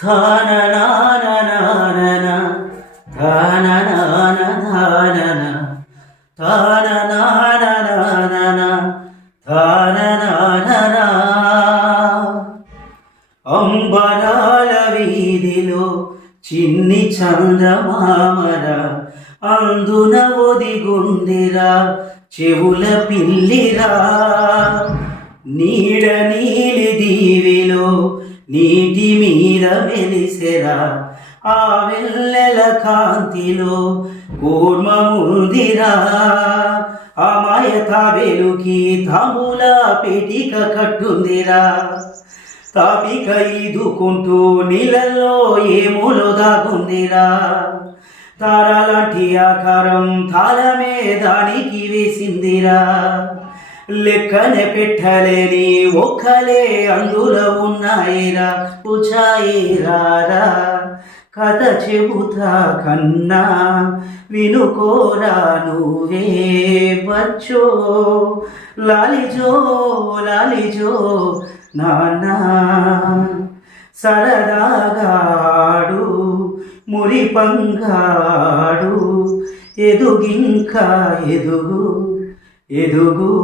తాననాననానన, తాననాననానన, తాననాననానన, తాననాననా. అంబరాల వీధిలో చిన్ని చందమామర, అందున ఒదిగుందిరా చెవుల పిల్లిరా. నీడ నీలి దీవిలో నీటి మీద మెలిసెరా, ఆ వెన్నెల కాంతిలో కూర్మముందిరా. అమాయత వెలుకి తాముల పెటిక కట్టుందిరా, తాపిక ఈదుకుంటూ నీళ్ళల్లో ఏమూలో దాగుందిరా. తారాలాంటి ఆకారం తాళమే దానికి వేసిందిరా, లెక్కనే పెట్టలేని ఒక్కలే అందులో ఉన్నాయిరా. ఉచాయిరారా కథ చెబుతా కన్నా, వినుకోరా నువ్వే బచ్చో. లాలిజో లాలిజో నాన్నా, సరదాగాడు మురిపంగాడు, ఎదుగింకా ఎదుగు ఎదుగు.